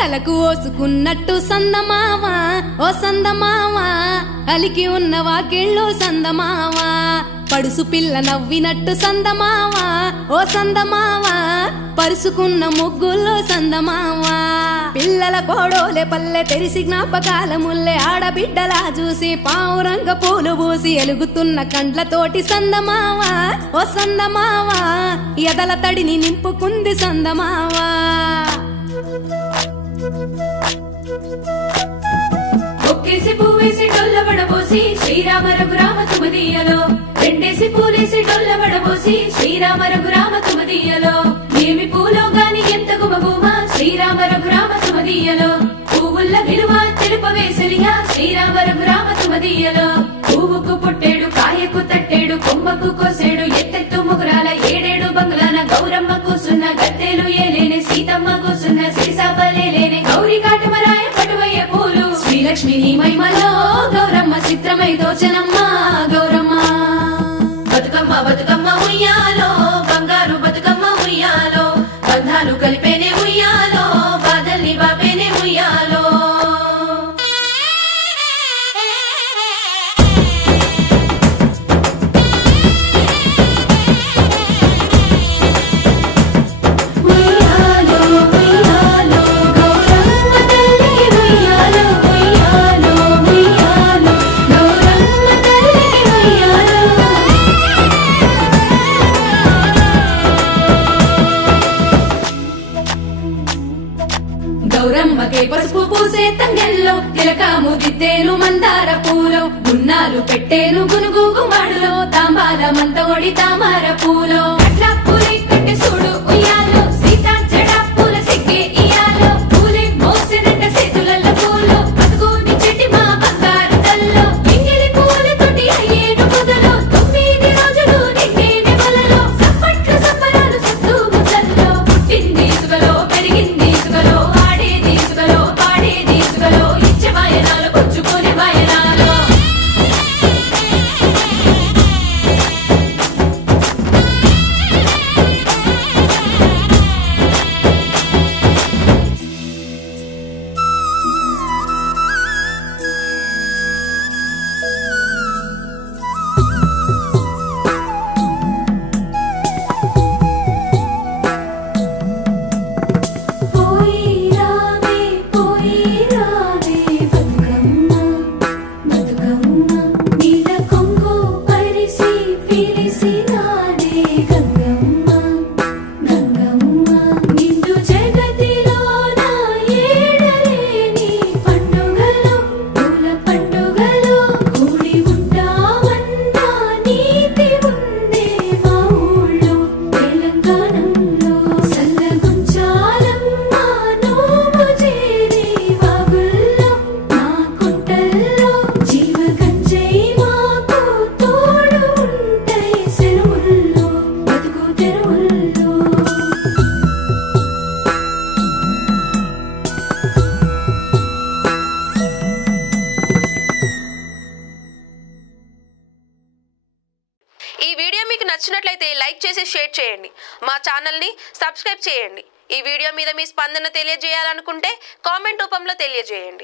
తలకు ఓసుకున్నట్టు సందమావా ఓ సందమావా అలికి ఉన్న వాకిళ్ళు సందమావా పడుసు పిల్ల నవ్వినట్టు సందమావా ఓ సందమావా పరుసుకున్న ముగ్గుల్లో సందమావా పిల్లల కోడోలే పల్లె తెరిసి జ్ఞాపకాల ముల్లె ఆడబిడ్డలా చూసి పావురంగ పూలు పూసి ఎలుగుతున్న కండ్లతోటి సందమావా ఓ సందమావా ఎదల తడిని నింపుకుంది సందమావా ఒక్కేసి పువ్వేసి డొల్లబడబోసి శ్రీరామ రఘురామ తుమదీయలో రెండేసి పూలేసి డొల్లబడబోసి శ్రీరామ రఘురామ తుమదీయలో ఏమి పూలో గాని ఎంత గుమగుమ శ్రీరామ రఘురామ తుమదీయలో పువ్వుల్ల విలువ తెలుపవేసలిగా శ్రీరామ రఘురామ తుమదీయలో పువ్వుకు పుట్టేడు కాయకు తట్టేడు కొమ్మకు కోసేడు ఎత్తెత్తు ముగురాల ఏడేడు బంగ్లాన గౌరమ్మ కూసున్న గత్తెలు ఏలేనే సీతమ్మ కూసున్న సిరిసాపలేనే గౌరీ కాటమరాయ పటువయ్య పూలు శ్రీలక్ష్మి మహిమలో గౌరమ్మ చిత్రమై దోచనమ్మ గౌరమ్మ బతుకమ్మ బతుకమ్మ ఉయ్యాలో బంగారు బతుకమ్మ ఉయ్యాలో బంధాలు కలిపేనే ఉయ్యాలో బాధల్ని బాపేనే ఉయ్యాలో గౌరమ్మకే పసుపు పూసే తంగెల్లో తిలకాము దిద్దేను మందార పూలో గున్నాలు పెట్టేను గునుగు గుమాడులో తాంబాల మంత ఒడి తామర పూలో అట్లా పూలే కట్టె చూడు ఉయ్యాలో సీతా జడ పూల సిగ్గే ఇయాలో పూలే మోసినట్ట చేతులలో పూలో బతుకుని చెట్టి మా బంగారు తల్లో ఎంగిలి పూలతోటి అయ్యేను పొదలో 9 రోజులు నిండేని వలలో సప్పట్లు సప్పరాలు సుత్తు ముద్దల్లో పుట్టింది సుగలో పెరిగింది సుగలో ఈ వీడియో మీకు నచ్చినట్లయితే లైక్ చేసి షేర్ చేయండి మా ఛానల్ని సబ్స్క్రైబ్ చేయండి ఈ వీడియో మీద మీ స్పందన తెలియజేయాలనుకుంటే కామెంట్ రూపంలో తెలియజేయండి